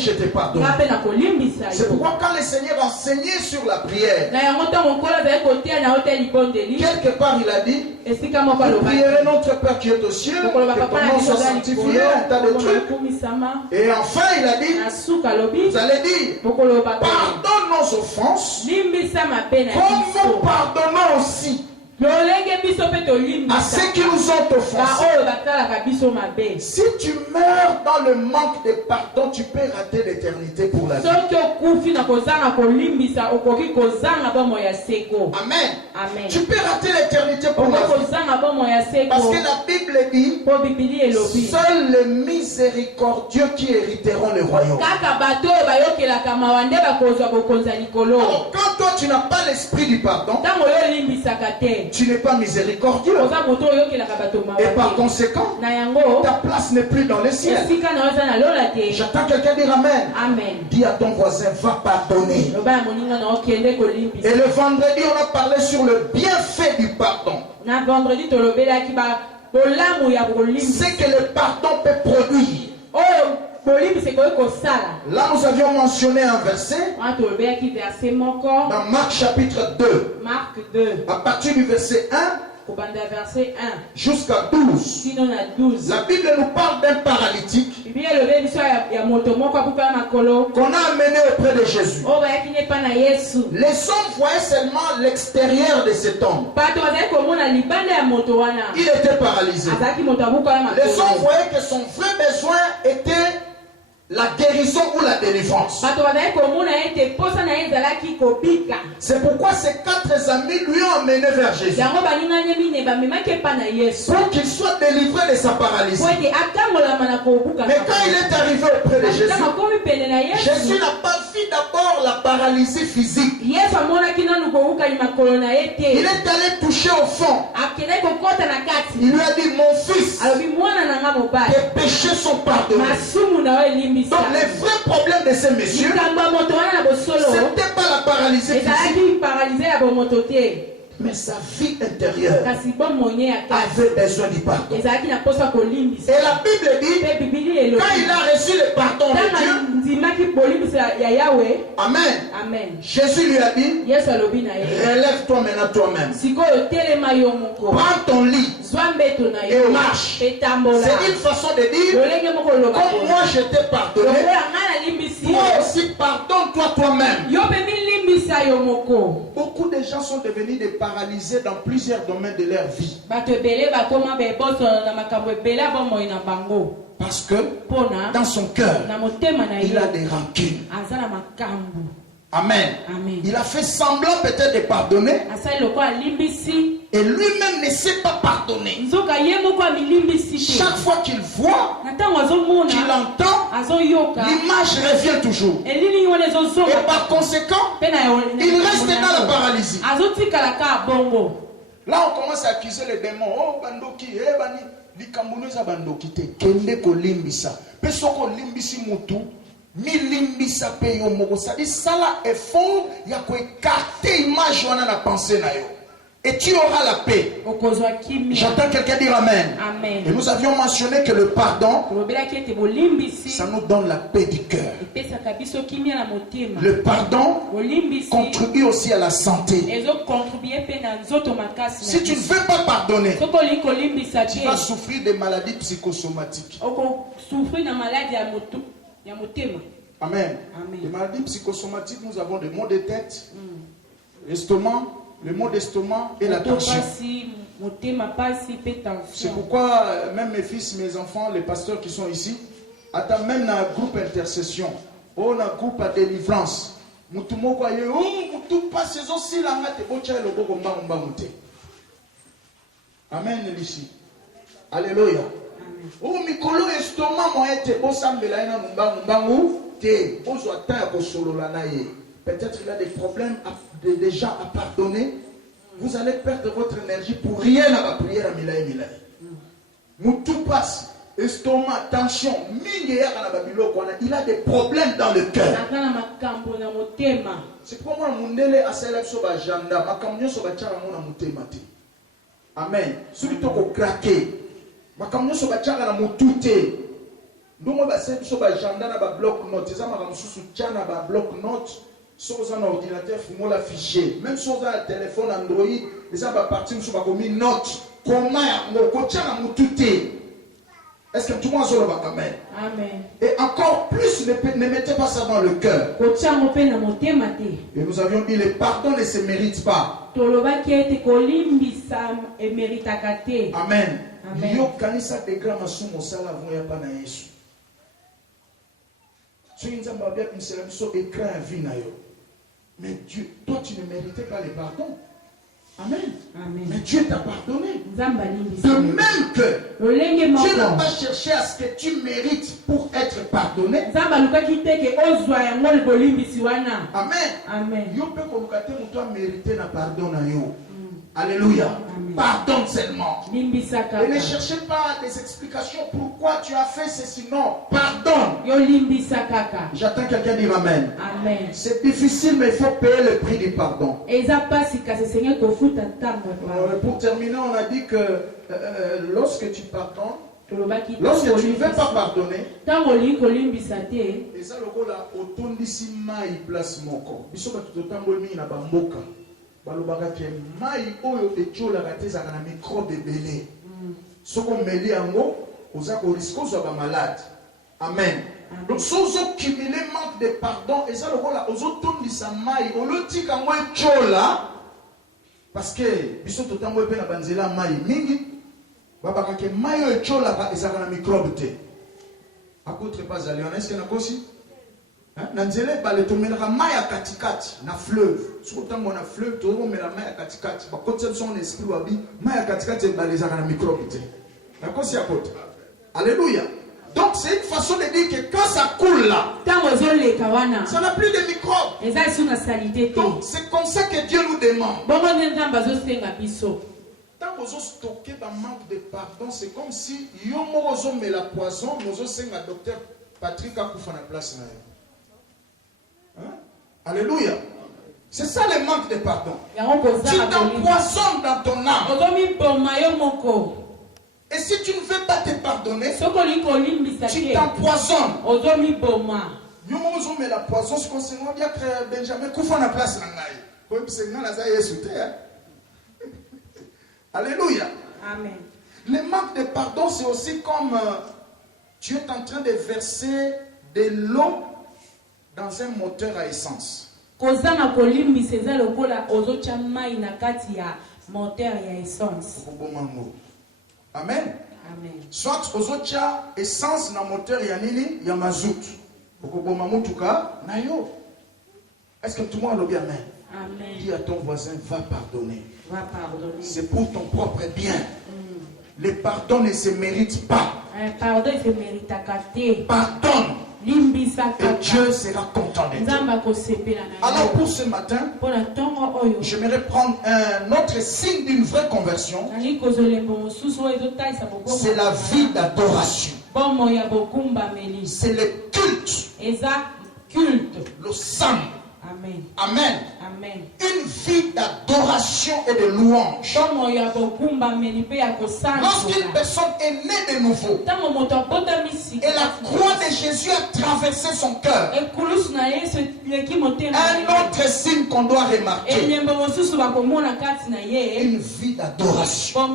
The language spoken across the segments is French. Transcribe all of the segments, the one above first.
je t'ai pardonné. C'est pourquoi quand le Seigneur enseignait sur la prière, quelque part il a dit, nous prierons notre Père qui est aux cieux, que ton nom soit sanctifié, un tas de trucs. Et enfin il a dit, vous allez dire, pardonne nos offenses, comme nous pardonnons aussi à ceux qui nous ont offensés. Si tu meurs dans le manque de pardon, tu peux rater l'éternité pour la vie. Amen. Amen. Tu peux rater l'éternité pour la vie. Parce que la Bible dit, seuls les miséricordieux qui hériteront le royaume. Alors quand toi tu n'as pas l'esprit du pardon, tu n'es pas miséricordieux. Et par conséquent, ta place n'est plus dans le ciel. J'attends quelqu'un dire Amen. Amen. Dis à ton voisin, va pardonner. Et le vendredi, on a parlé sur le bienfait du pardon. C'est que le pardon peut produire. Là, nous avions mentionné un verset dans Marc chapitre 2. À partir du verset 1 jusqu'à 12. La Bible nous parle d'un paralytique qu'on a amené auprès de Jésus. Les hommes voyaient seulement l'extérieur de cet homme. Il était paralysé. Les hommes voyaient que son vrai besoin était la guérison ou la délivrance. C'est pourquoi ses 4 amis lui ont emmené vers Jésus pour qu'il soit délivré de sa paralysie. Mais quand il est arrivé auprès de Jésus, Jésus n'a pas vu d'abord la paralysie physique. Il est allé toucher au fond. Il lui a dit, mon fils, tes péchés sont pardonnés. Donc les vrais problèmes de ces messieurs, c'était pas la paralysie physique, mais sa vie intérieure avait besoin du pardon. Et la Bible dit, quand il a reçu le pardon de Dieu, Amen. Jésus lui a dit, relève-toi maintenant toi-même. Prends ton lit et marche. C'est une façon de dire, comme moi je t'ai pardonné, toi aussi pardonne-toi toi-même. Beaucoup de gens sont devenus des paralysés dans plusieurs domaines de leur vie. Parce que dans son cœur, il a des rancunes. Amen. Il a fait semblant peut-être de pardonner. Et lui-même ne sait pas pardonner. Chaque fois qu'il voit, qu'il entend, l'image revient toujours. Et par conséquent, il reste dans la paralysie. Là, on commence à accuser les démons. Oh, bandoki, bani, likambunuza bandoki te. Kende ko limbisa. Pesoko limbisi mutu. Milimbisa pe yo moko. C'est-à-dire, ça là est fond, il y a quoi écarter image wana na pensée na yo. Et tu auras la paix. J'entends quelqu'un dire Amen. Amen. Et nous avions mentionné que le pardon, ça nous donne la paix du cœur. Le pardon contribue aussi à la santé. Si tu ne veux pas pardonner, tu vas souffrir des maladies psychosomatiques. Amen. Les maladies psychosomatiques, nous avons des maux de tête, l'estomac. Le mot d'estomac et la tension. C'est pourquoi même mes fils, mes enfants, les pasteurs qui sont ici, attendent même dans un groupe intercession, ou dans un groupe à délivrance. Amen. Alléluia. Peut-être il a des problèmes déjà à pardonner. Vous allez perdre votre énergie pour rien à la prière à Milaï Milaï. Tout passe, estomac, tension, il a des problèmes dans le cœur. C'est pourquoi moi, Amen. Celui qui a craqué, ndongo basé so ba janda na ba bloc note eza maka mususu tchana ba bloc note so za na ordinateur fumola fichier même so za téléphone Android eza ba partie mususu ba komi note comment yango ko tchana mututé. Est-ce que tout le monde se lève? Amen. Amen. Et encore plus, ne mettez pas ça dans le cœur. Et nous avions dit, le pardon ne se mérite pas. Amen. Yo kanisa de grand masumo sala vont ya pana Yesu. Tu nzamba bien une seule so écran vie na yo. Mais Dieu, toi tu ne méritais pas le pardon. Amen. Amen. Mais Dieu t'a pardonné. De même que Dieu n'a pas cherché à ce que tu mérites pour être pardonné. Amen. Amen. Yo peut kolukate muto mériter na pardon na yo. Alléluia. Amen. Pardonne seulement. Et ne cherchez pas des explications pourquoi tu as fait ceci. Non, pardonne. J'attends quelqu'un dire Amen. Amen. C'est difficile, mais il faut payer le prix du pardon. Pour terminer, on a dit que lorsque tu pardonnes, lorsque tu ne veux pas pardonner, et ça le là, otondisi mai place moko. Biso ba tutotamboli na bamboka. Balobaka ke mai oyo echola kateza kana microbe belé. Soko meli yango, oza ko risque zo ba malade. Amen. Donc sozo cumuler manque de pardon et ça le là ozotondisa mai olotika ngo echola parce que biso totambo pe na banzela mai mingi babaka ke mai oyo echola ba ezaka na microbe te. Apôtre pas aller on est-ce que na kosi? Na nzela bale tomelaka mai ya katikati na fleuve. Soko tambo na fleuve to mela mai ya katikati. Ba conception esprit wabi mai ya katikati bale ezaka na microbe te. Na kosi apôtre. Alléluia. Donc c'est une façon de dire que quand ça coule là, ça n'a plus de microbes. Donc c'est comme ça que Dieu nous demande. Tant que vous stockez dans manque de pardon, c'est comme si vous met la poison, nous avons un docteur Patrick a fait la place. Alléluia. C'est ça le manque de pardon. Tu t'empoisonnes dans ton âme. Et si tu ne veux pas te pardonner, tu t'empoisonnes. Nous met la poison, ce qu'on sait bien que Benjamin Koufou na place Alléluia. Amen. Le manque de pardon, c'est aussi comme tu es en train de verser de l'eau dans un moteur à essence. Amen. Amen. Soit aux autres essence na moteur ya nini ya mazout. Okoboma mutuka na yo. Est-ce que tout le monde a dit amen? Amen. Dis à ton voisin va pardonner. Va pardonner. C'est pour ton propre bien. Le pardon ne se mérite pas. Pardon se mérite pardonne. Et Dieu sera content de toi. Alors pour ce matin, j'aimerais prendre un autre signe d'une vraie conversion. C'est la vie d'adoration. C'est le culte. Le sang. Amen. Amen. Amen. Une vie d'adoration et de louange. Lorsqu'une personne est née de nouveau et la croix de Jésus a traversé son cœur, un autre signe qu'on doit remarquer, une vie d'adoration.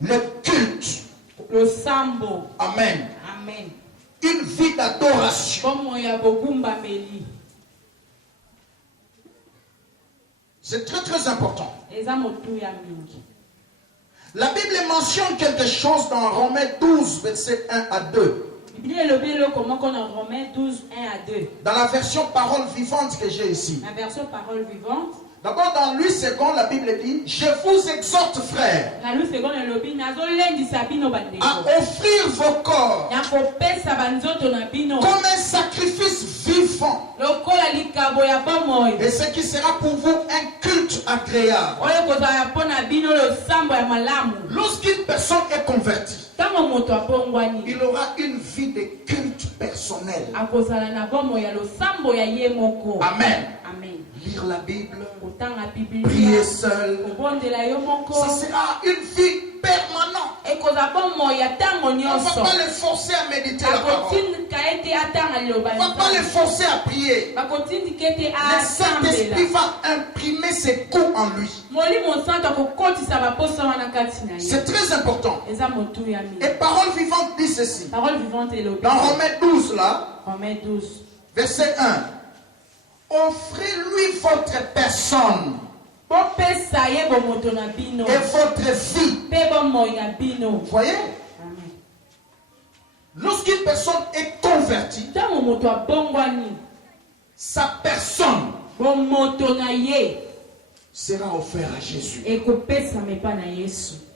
Le culte. Le sambo. Amen. Amen. Une vie d'adoration. C'est très très important. La Bible mentionne quelque chose dans Romains 12, versets 1 à 2. Dans la version parole vivante que j'ai ici. La version parole vivante. D'abord dans Louis II, la Bible dit, je vous exhorte frères à offrir vos corps comme un sacrifice vivant et ce qui sera pour vous un culte agréable. Lorsqu'une personne est convertie, il aura une vie de culte personnel. Amen. Amen. lire la Bible, prier seul. Ça sera une vie permanente. On ne va pas les forcer à méditer la parole. On ne va pas les forcer à prier. Le Saint-Esprit va imprimer ses coups en lui. C'est très important. Et Parole Vivante dit ceci. Dans Romains 12 là, verset 1. Offrez-lui votre personne et votre vie. Vous voyez? Lorsqu'une personne est convertie, sa personne sera offerte à Jésus.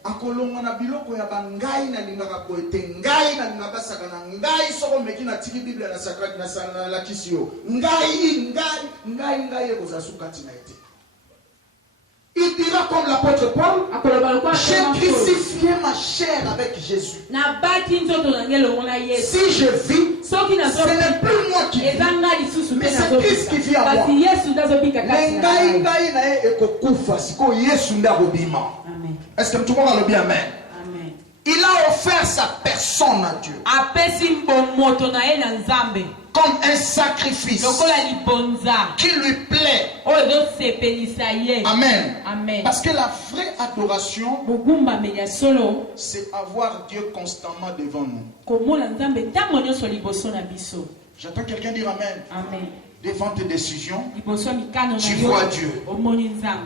Akolonga na biloko ya bangai na lingaka ko ete ngai na lingaka saka na ngai soko meki na tiki Bible na sakrat na sana la kisio ngai ekozasuka tina ete. Il dira comme l'apôtre Paul, j'ai crucifié ma chair avec Jésus. Si je vis, ce n'est plus moi qui vis, mais c'est Christ qui vit en moi. Est-ce que tout le monde a le bien? Amen. Il a offert sa personne à Dieu comme un sacrifice qui lui plaît. Amen. Parce que la vraie adoration, c'est avoir Dieu constamment devant nous. J'entends quelqu'un dire Amen. Devant tes décisions, tu vois Dieu.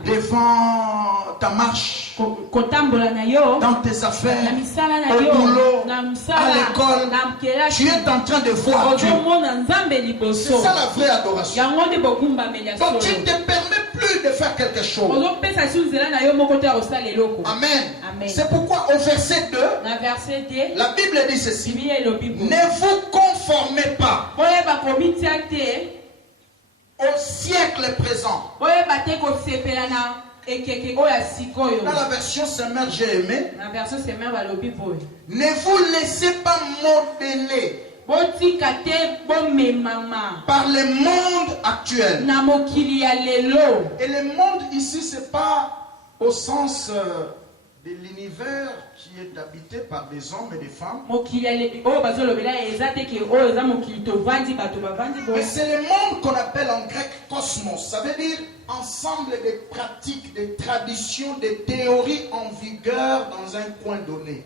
Devant ta marche, dans tes affaires, au boulot, à l'école, tu es en train de voir Dieu. C'est ça la vraie adoration. Donc tu ne te permets plus de faire quelque chose. Amen. C'est pourquoi au verset 2, la Bible dit ceci. Ne vous conformez pas au siècle présent. Dans la version Semeur, j'ai aimé. Ne vous laissez pas modeler par le monde actuel. Et le monde ici, c'est pas au sens de l'univers qui est habité par des hommes et des femmes. Mais c'est le monde qu'on appelle en grec cosmos. Ça veut dire ensemble des pratiques, des traditions, des théories en vigueur dans un coin donné.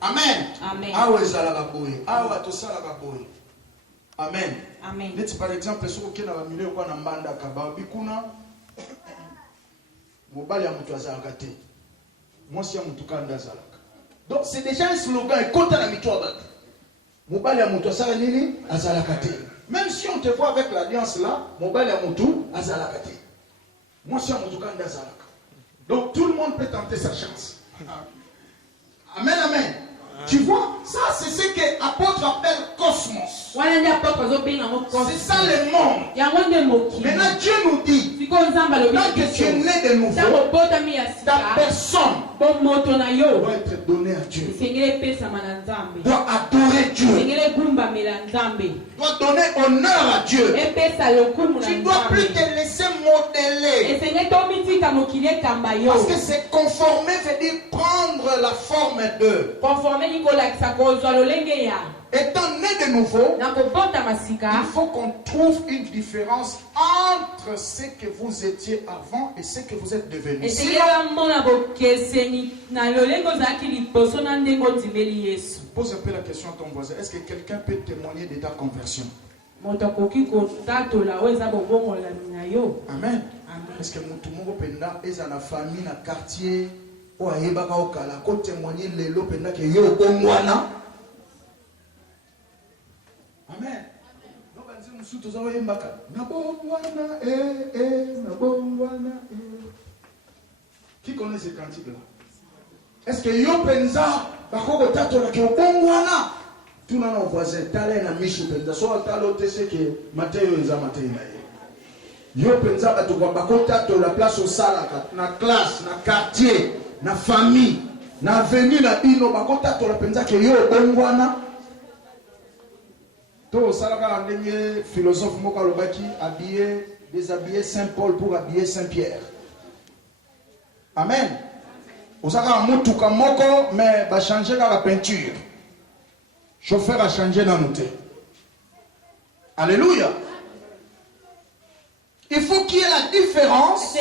Amen. Amen. Amen. Par exemple, si vous avez un milieu où on a un mobali ya mutu azalaka te mwasi ya mutu kanda azalaka. Donc c'est déjà un slogan et kota na mitu abatu mobali ya mutu asala nini azalaka te. Même si on te voit avec l'alliance là, mobali ya mutu azalaka te mwasi ya mutu kanda azalaka. Donc tout le monde peut tenter sa chance. Amen, amen. Tu vois, ça c'est ce que l'apôtre appelle cosmos. C'est ça le monde. Maintenant Dieu nous dit, quand que tu es né de nouveau, ta personne doit être donnée à Dieu. Doit adorer Dieu. Doit donner honneur à Dieu. Tu ne dois plus te laisser modeler. Parce que c'est conformer veut dire prendre la forme d'eux. Étant né de nouveau, il faut qu'on trouve une différence entre ce que vous étiez avant et ce que vous êtes devenu. Pose un peu la question à ton voisin. Est-ce que quelqu'un peut témoigner de ta conversion? Amen. Est-ce que mutu penda eza na famille na quartier o ayebaka okala ko témoigner lelo penda ke yo bongwana? Amen. Donc banzi musutu za oyembaka na bongwana na bongwana. Qui connaît ce cantique là? Est-ce que yo penza bakoko tato na ke bongwana? Tout na nos voisins tala na mishu penza so talo tese ke Mateo eza Mateo na ye. Yo penza bato kwa bakota to la place au salaka na classe na quartier na famille na avenue na bino bakota to la penza ke yo bongwana. Tout ça, le philosophe Mokalobaki habillé, déshabillé Saint Paul pour habiller Saint Pierre. Amen. Vous avez un moutou moko, mais va changer la peinture. Chauffeur a changé dans notre. Alléluia. Il faut qu'il y ait la différence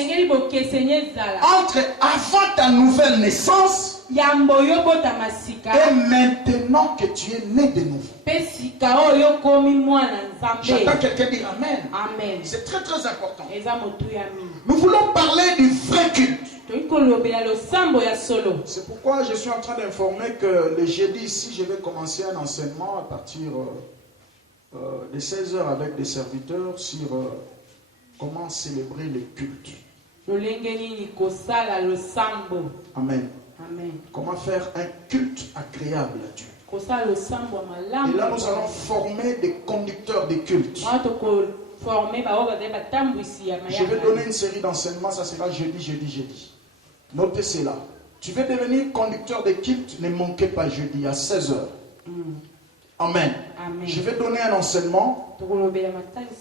entre avant ta nouvelle naissance et maintenant que tu es né de nouveau. J'entends quelqu'un dire Amen. Amen. C'est très très important. Nous voulons parler du vrai culte. C'est pourquoi je suis en train d'informer que le jeudi ici, je vais commencer un enseignement à partir de 16h avec des serviteurs sur comment célébrer les cultes. Amen. Amen. Comment faire un culte agréable à Dieu. Et là, nous allons former des conducteurs de culte. Je vais donner une série d'enseignements, ça sera jeudi. Notez cela. Tu veux devenir conducteur de culte, ne manquez pas jeudi à 16h. Amen. Amen. Je vais donner un enseignement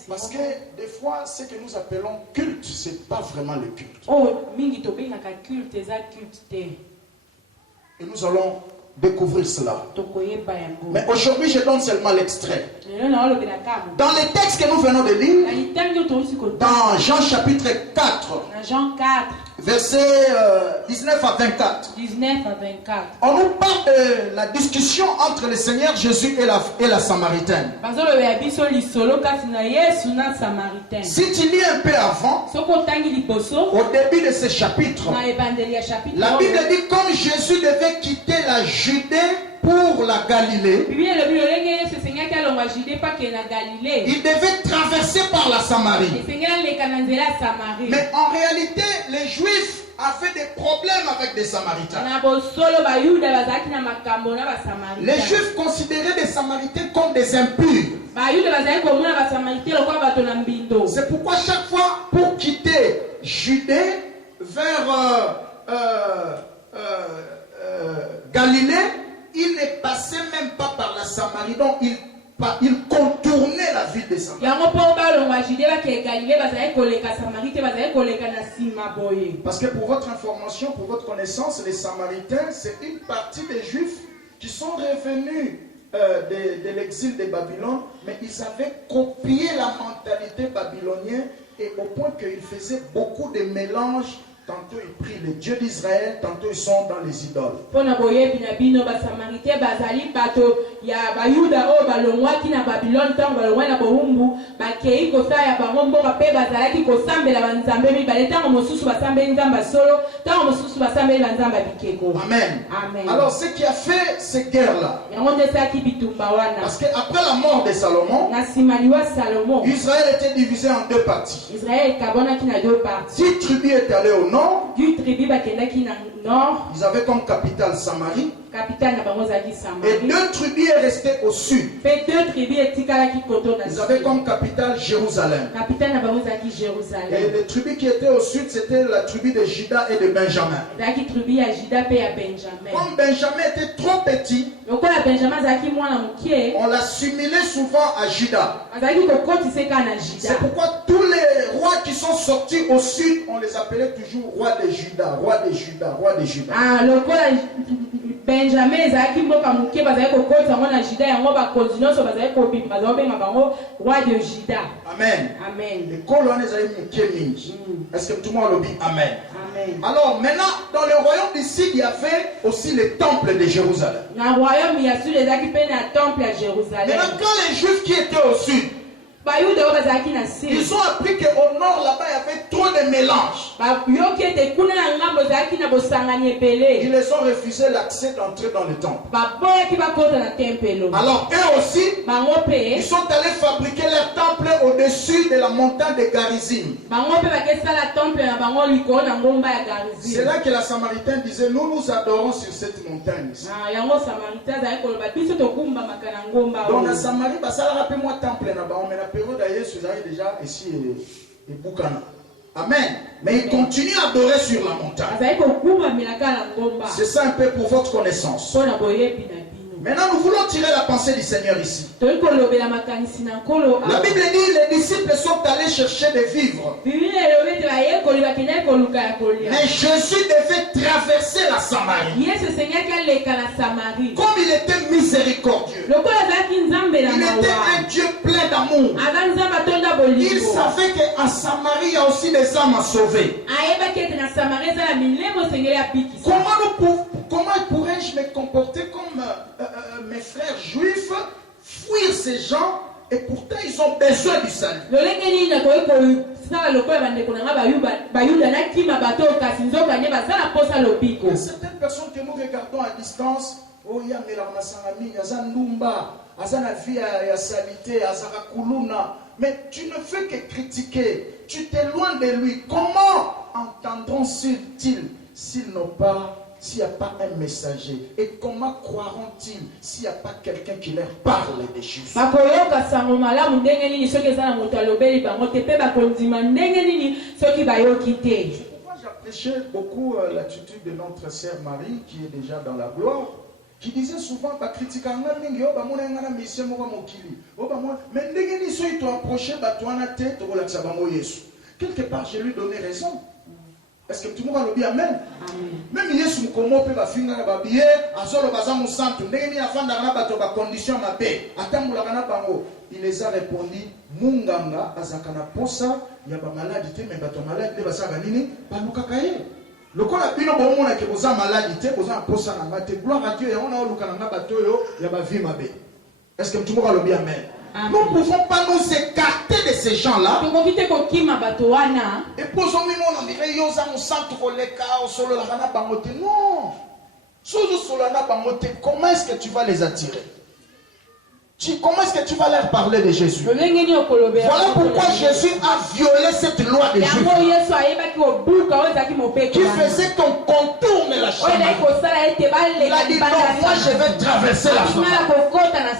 parce que des fois, ce que nous appelons culte, ce n'est pas vraiment le culte. Et nous allons découvrir cela. Mais aujourd'hui, je donne seulement l'extrait. Dans les textes que nous venons de lire, dans Jean chapitre 4, versets 19 à 24, on nous parle de la discussion entre le Seigneur Jésus et la Samaritaine. Si tu lis un peu avant, au début de ce chapitre, la Bible dit comme Jésus devait quitter la Judée pour la Galilée, il devait traverser par la Samarie. Mais en réalité, les Juifs avaient des problèmes avec des Samaritains. Les Juifs considéraient les Samaritains comme des impurs. C'est pourquoi chaque fois, pour quitter Judée vers Galilée, il ne passait même pas par la Samarie, donc il contournait la ville de Samarie. Parce que pour votre information, pour votre connaissance, les Samaritains, c'est une partie des Juifs qui sont revenus de l'exil de Babylone, mais ils avaient copié la mentalité babylonienne et au point qu'ils faisaient beaucoup de mélanges. Tantôt ils prient le Dieu d'Israël, tantôt ils sont dans les idoles. Amen. Amen. Alors ce qui a fait ces guerres-là, parce qu'après la mort de Salomon, Israël était divisé en deux parties. 10 tribus étaient allées au nord. Ils avaient comme capitale Samarie. Et 2 tribus est resté au sud. Ils avaient comme capitale Jérusalem. Et les tribus qui étaient au sud, c'était la tribu de Juda et de Benjamin. Comme Benjamin était trop petit, on l'assimilait souvent à Juda. C'est pourquoi tous les rois qui sont sortis au sud, on les appelait toujours rois de Juda, rois de Juda, rois de Juda. Benjamin ezaki mboka muke bazali kokota ngo na Juda yango bakonzi nyonso bazali kobima bazobenga bango roi de Juda. Amen. Amen. Est-ce que tout le monde le dit Amen? Amen. Alors maintenant, dans le royaume d'ici, il y avait aussi le temple de Jérusalem. Dans le royaume, il y a aussi les temple à Jérusalem. Maintenant, quand les Juifs qui étaient au sud, ils ont appris qu'au nord là-bas il y avait trop de mélanges. Ils les ont refusé l'accès d'entrer dans le temple. Alors eux aussi, ils sont allés fabriquer leur temple au-dessus de la montagne de Garizim. C'est là que la Samaritaine disait, nous adorons sur cette montagne. Donc la Samarie, ça a rappelé moi temple là-bas. La période d'ailleurs, vous avez déjà ici et Boukana. Amen. Mais ils continuent à adorer sur la montagne. C'est ça un peu pour votre connaissance. Maintenant, nous voulons tirer la pensée du Seigneur ici. La Bible dit les disciples sont allés chercher des vivres. Mais Jésus devait traverser la Samarie. Comme il était miséricordieux, il était un Dieu plein d'amour. Il savait qu'en Samarie, il y a aussi des âmes à sauver. Comment pourrais-je me comporter comme mes frères juifs, fuir ces gens, et pourtant ils ont besoin du salut? Certaines personnes que nous regardons à distance, oh, il y a mais tu ne fais que critiquer, tu t'éloignes de lui. Comment entendront-ils s'ils n'ont pas, s'il n'y a pas un messager? Et comment croiront-ils s'il n'y a pas quelqu'un qui leur parle des choses? C'est pourquoi j'appréciais beaucoup l'attitude de notre sœur Marie, qui est déjà dans la gloire, qui disait souvent critiquer quelque part je lui donnais raison. Est-ce que tout le monde a le bien? Amen. Même Yesu Mukomo peut ba finga na ba biye azolo bazamu santu ndenge ni afanda na bato ba condition mabe atambula kana bango. Il les a répondu munganga azakana posa ya ba maladie mais bato maladie te basaka nini baluka kaye. Lokola bino bomona ke boza maladie te boza posa na ngate gloire à Dieu ya ona oluka na bato yo ya ba vie mabe. Est-ce que tout le monde a le bien? Amen. Nous ne pouvons pas nous écarter de ces gens-là. Et non. Comment est-ce que tu vas les attirer? Comment est-ce que tu vas leur parler de Jésus? Voilà pourquoi Jésus a violé cette loi de Juifs qui faisait qu'on contourne la Samarie. Il a dit non, moi je vais traverser la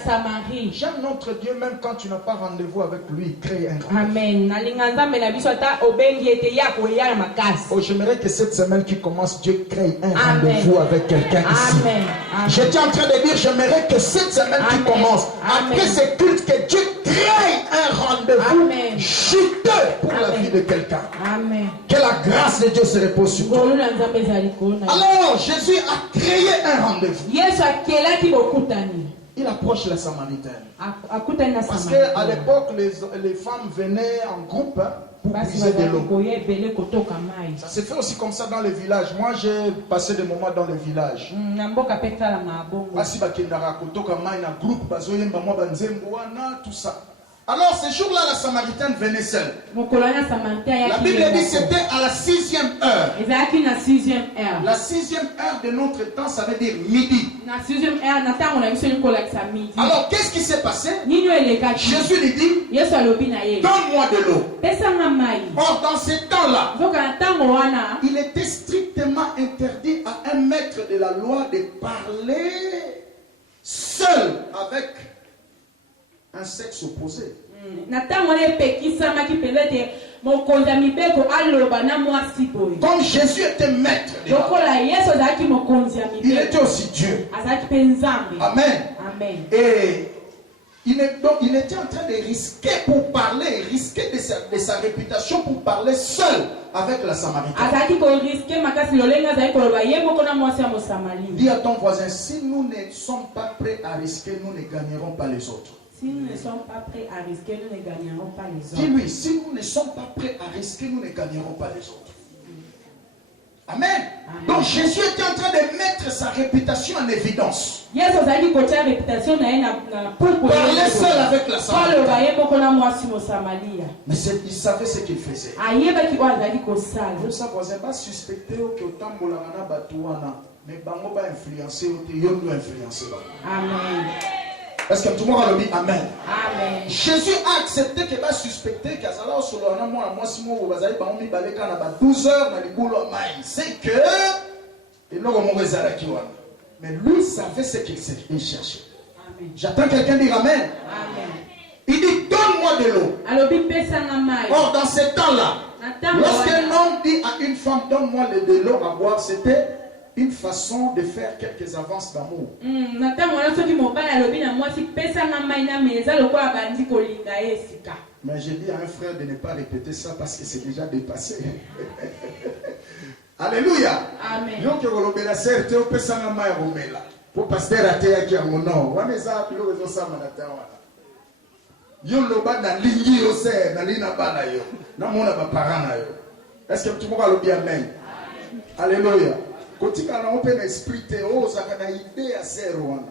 Samarie. J'aime notre Dieu, même quand tu n'as pas rendez-vous avec lui, il crée un rendez-vous. Oh, j'aimerais que cette semaine qui commence, Dieu crée un rendez-vous avec quelqu'un ici. J'étais en train de dire, j'aimerais que cette semaine qui commence, après ce culte, que Dieu crée un rendez-vous juteux pour la vie de quelqu'un. Que la grâce de Dieu se repose sur toi. Alors, Jésus a créé un rendez-vous. Il approche la Samaritaine. Parce qu'à l'époque, les femmes venaient en groupe pour puiser de l'eau. Ça se fait aussi comme ça dans les villages. Moi, j'ai passé des moments dans les villages. Tout ça. Alors, ce jour-là, la Samaritaine venait seule. La Bible dit que c'était à la 6e heure. La 6e heure de notre temps, ça veut dire midi. Alors, qu'est-ce qui s'est passé? Jésus lui dit, donne-moi de l'eau. Or, dans ce temps-là, il était strictement interdit à un maître de la loi de parler seul avec un sexe opposé. Comme Jésus était maître de la loi, il était aussi Dieu. Amen. Et il était en train de risquer pour parler, risquer de sa réputation pour parler seul avec la Samaritaine. Dis à ton voisin, si nous ne sommes pas prêts à risquer, nous ne gagnerons pas les autres. Si nous ne sommes pas prêts à risquer, nous ne gagnerons pas les autres. Dis-lui, si nous ne sommes pas prêts à risquer, nous ne gagnerons pas les autres. Amen. Donc Jésus était en train de mettre sa réputation en évidence. Parler seul avec la Samaritaine. Mais il savait ce qu'il faisait. Vous savez, pas suspecter que mais bango ba influencer influencer. Amen. Est-ce que tout le monde a dit Amen? Amen. Jésus a accepté que va suspecter que ça là sur le moi si moi vous allez pas mi baleka na ba 12 heures na libolo mai. C'est que il n'a pas qui mais lui savait ce qu'il cherchait. Amen. J'attends quelqu'un dire Amen. Amen. Il dit donne-moi de l'eau. Or dans ce temps-là, lorsqu'un homme dit à une femme donne-moi de l'eau à boire, c'était une façon de faire quelques avances d'amour. Mais j'ai dit à un frère de ne pas répéter ça parce que c'est déjà dépassé. Alléluia. Amen. Pour pasteur atea qui a mon nom. On est à plus de ça manatawa. Yo loba na lingi yo se na lina bana yo. Na mona ba parana yo. Est-ce que tu m'as le bien amen? Alléluia. Kotika na open esprit te o zaka na idée à serwana.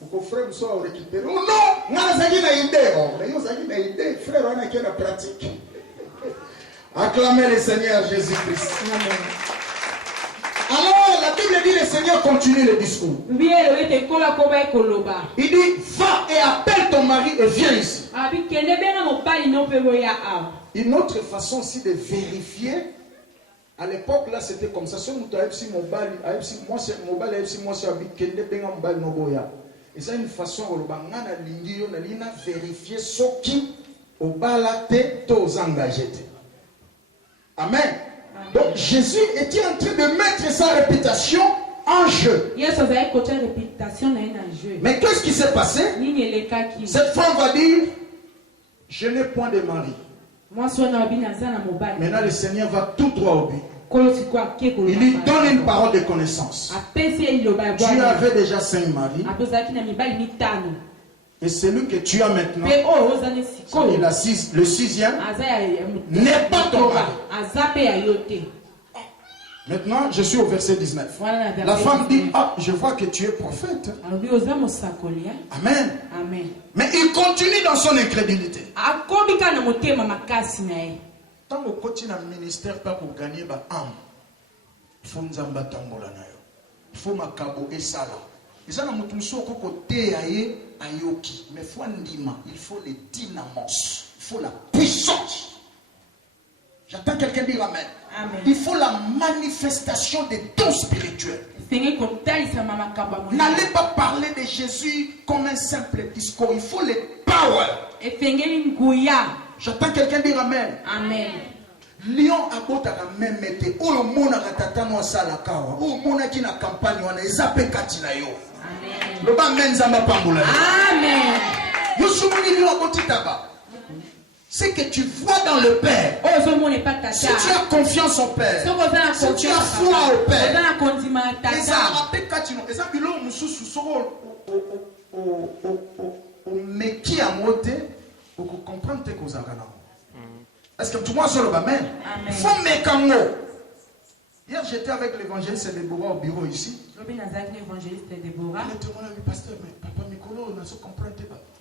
Faut que frère soit récupéré. Oh non, ngana zaki na idée. Oh, mais yo zaki na idée, frère on a qui na pratique. Acclamez le Seigneur Jésus-Christ. Amen. Alors, la Bible dit le Seigneur continue le discours. Il dit, va et appelle ton mari et viens ici. Une autre façon aussi de vérifier, à l'époque là c'était comme ça. Et c'est une façon de vérifier ce qui au balate aux engagés. Amen. Donc Jésus était en train de mettre sa réputation en jeu. Mais qu'est-ce qui s'est passé? Cette femme va dire, je n'ai point de mari. Maintenant le Seigneur va tout droit au but. Il lui donne une parole de connaissance. Tu avais déjà 5 maris. Et celui que tu as maintenant, le 6e, n'est pas ton mari. Maintenant, je suis au verset 19. La femme dit, ah, je vois que tu es prophète. Amen. Mais il continue dans son incrédulité. Tant que continue le ministère, pas pour gagner ma âme. Il faut nous embattre en molanayo. Il faut m'acabo et ça là. Il faut les dynamos. Il faut la puissance. J'attends quelqu'un dire amen. Amen. Il faut la manifestation des dons spirituels. N'allez pas parler de Jésus comme un simple discours. Il faut les power. J'attends quelqu'un dire amen. Amen. Lion a botaka même mete o le mona katata no sala kawa o mona ki na campagne wana ezape kati na yo. Amen. Le ba menza mapambula. Amen. Yo sumuni lion abotitaba. C'est que tu vois dans le Père. Si tu as confiance au Père, si tu as foi au Père, est-ce que tu vois sur le Amen? Faut mécano. Hier j'étais avec l'évangéliste Déborah au bureau ici. Il était pasteur, mais papa Mikolo, on a ce comprendre.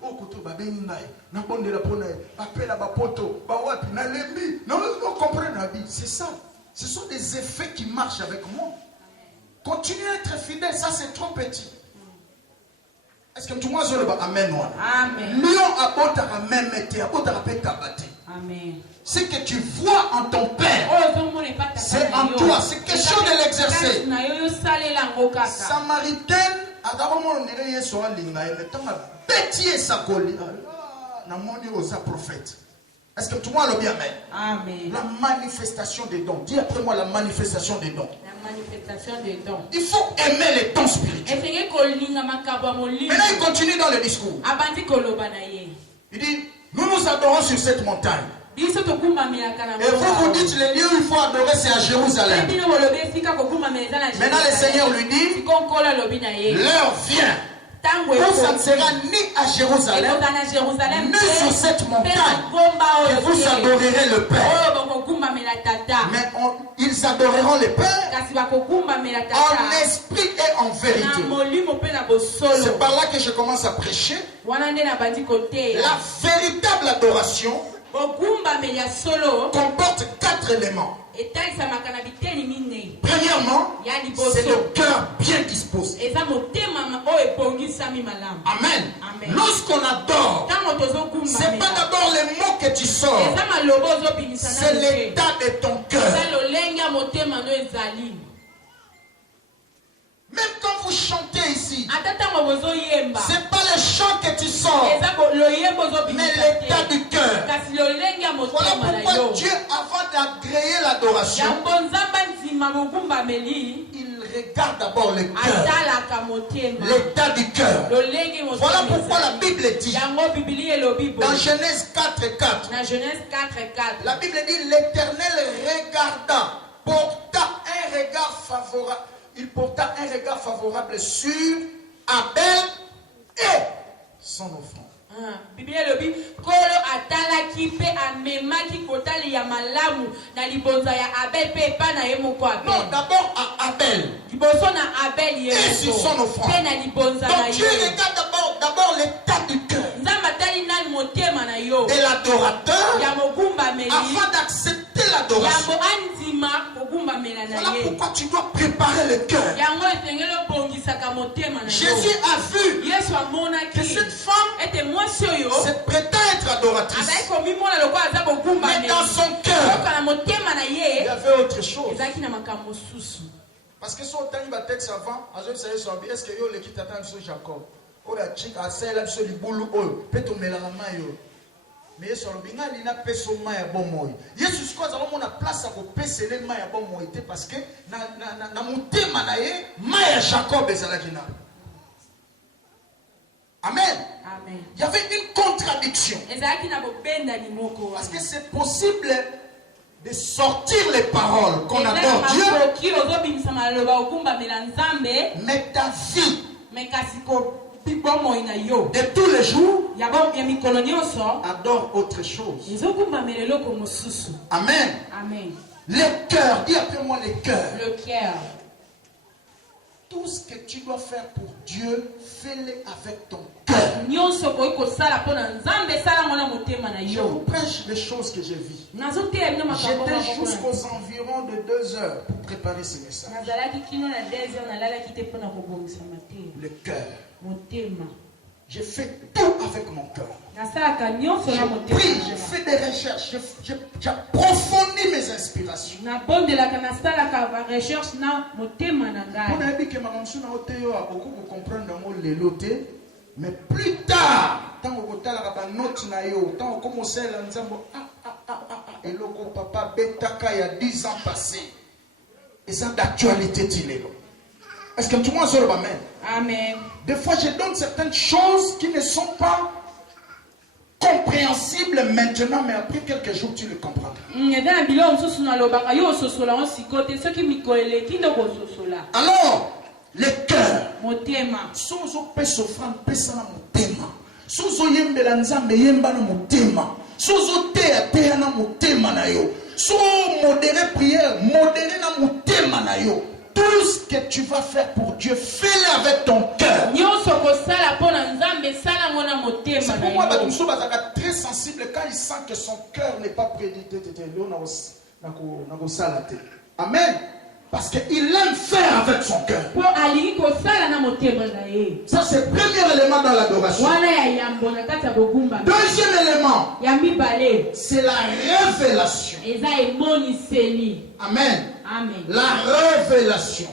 Oh, koto ba benai, na bonde la pona, appel à bapoto, ba wapi na lembi. Non, on comprend la vie. C'est ça. Ce sont des effets qui marchent avec moi. Continuez à être fidèle, ça c'est trop petit. Est-ce que tu vois sur le amen? Amen. Lion abota même été, abota peta bate. Amen. Ce que tu vois en ton Père, c'est en toi. C'est question de l'exercer. Samaritaine, prophète. Est-ce que tout le monde le bien? Amen. La manifestation des dons. Dis après moi la manifestation des dons. La manifestation des dons. Il faut aimer les dons spirituels. Maintenant il continue dans le discours. Il dit, nous nous adorons sur cette montagne. Et vous vous dites le lieu où il faut adorer, c'est à Jérusalem. Maintenant le Seigneur lui dit, l'heure vient où ça ne sera ni à Jérusalem ni sur cette montagne que vous adorerez le Père. Mais ils adoreront le Père en esprit et en vérité. C'est par là que je commence à prêcher. La véritable adoration comporte 4 éléments. Premièrement, c'est le cœur bien disposé. Amen. Lorsqu'on adore, c'est pas d'abord les mots que tu sors, c'est l'état de ton cœur. Même quand vous chantez ici, c'est pas le chant que tu sors, mais l'état du cœur. Voilà pourquoi Dieu, avant d'agréer l'adoration, il regarde d'abord le cœur, l'état du cœur. Voilà pourquoi la Bible dit dans Genèse 4:4, la Bible dit l'Éternel regarda, porta un regard favorable. Il porta un regard favorable sur Abel et son offrande. Bible lobi kolo atalaki pe amemaki kotali ya malamu na libonza ya Abel pe pa na ye moko Abel. Non, d'abord à Abel. Liboso na Abel ye et sur son offrande. Pe na libonza na ye. Donc Dieu regarde d'abord l'état du cœur Nzamba tali na motema na yo de l'adorateur ya mogumba meli afin d'accepter l'adoration. Ya mo anzima mogumba mela na ye. Voilà pourquoi tu dois préparer le cœur. Ya ngo etengelo bongisaka motema na yo. Jésus a vu Yesu amona que cette femme était moi se prétend être adoratrice. Mais dans son cœur, il y avait autre chose. Parce que son temps, il va être savant. Est-ce que vous l'équipe t'attend sur Jacob? Oh, la chic, à celle là, sur les boulots, oh, peut-on mêler la main, mais sur le binga, il n'a pas son main à bon mois. Jésus, quoi, nous avons la place à vous passer les mains à bon mois, parce que, na monté manaye, main à Jacob et Zalagina. Amen. Amen. Il y avait une contradiction. Parce que c'est possible de sortir les paroles qu'on adore Dieu. Mais ta vie de tous les jours adore autre chose. Amen. Amen. Le cœur, dis après moi le cœur. Le cœur. Tout ce que tu dois faire pour Dieu, fais-le avec ton cœur. Je vous prêche les choses que j'ai vues. J'étais jusqu'aux environs de 2 heures pour préparer ce message. Le cœur. J'ai fait tout avec mon cœur. J'ai pris, j'ai fait des recherches, j'ai approfondi mes inspirations. Mais plus tard, tant que papa il y a 10 ans passés. Et ça d'actualité. Est-ce que tout le monde se le amen? Amen. Des fois, je donne certaines choses qui ne sont pas compréhensibles maintenant, mais après quelques jours, tu le comprends. Alors, le cœur. Sozo peso fran pesa na motema. Sozo yembela nzambe yemba na motema. Sozo te na motema na yo. So modéré prière, modéré na motema na yo. Tout ce que tu vas faire pour Dieu, fais-le avec ton cœur. C'est pour moi, Batumso Bazaka très sensible quand il sent que son cœur n'est pas prédité. Amen. Parce qu'il aime faire avec son cœur. Ça, c'est le premier élément dans l'adoration. Deuxième élément, c'est la révélation. Amen. Amen. La révélation.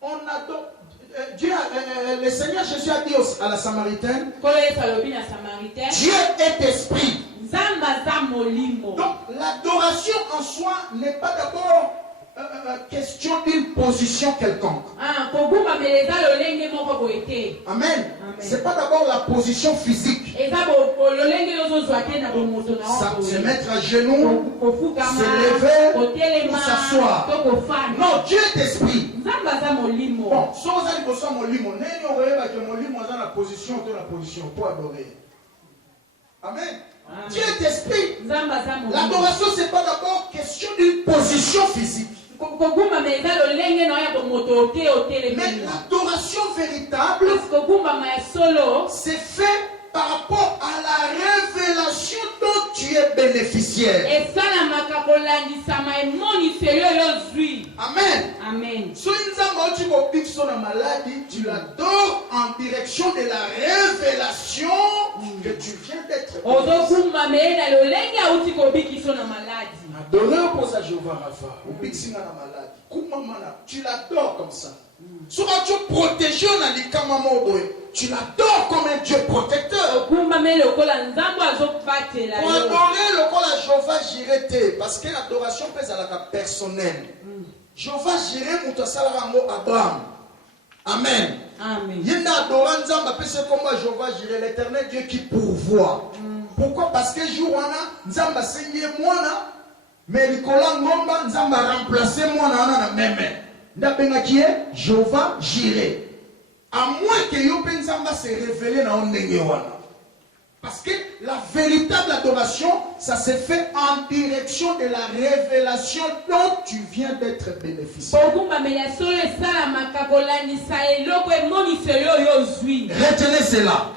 On adore. Dieu, le Seigneur Jésus a dit à la Samaritaine, Dieu est esprit. Donc l'adoration en soi n'est pas d'abord question d'une position quelconque. Amen. C'est pas d'abord la position physique. Se mettre à genoux, se lever, ou s'asseoir. Non, Dieu est esprit. Bon, si vous allez pour ça, la position pour adorer. Amen. Dieu est esprit. L'adoration, c'est pas d'abord question d'une position physique. Mais l'adoration véritable, c'est fait par rapport à la révélation dont tu es bénéficiaire. Amen. Amen. Si tu l'adores en direction de la révélation que tu viens d'être. Adorer pour sa Jéhovah Rapha. Tu l'adores comme ça. Sur un Dieu protégé, on a dit tu l'adores comme un Dieu protecteur. Pour adorer le col à Jéhovah Jiré, parce que l'adoration pèse à la personnelle. Jéhovah Jiré, Abraham. Amen. Amen. L'éternel Dieu qui pourvoit. Pourquoi? Parce que jour Nzamba seigneur moi mais Nicolas Ngomba Nzamba remplacer moi na même. Ndabenga qui est Jéhovah Jiré. À moins que Yope Nzamba se révélé dans ndenge wana. Parce que la véritable adoration, ça se fait en direction de la révélation dont tu viens d'être bénéficiaire. Retenez cela.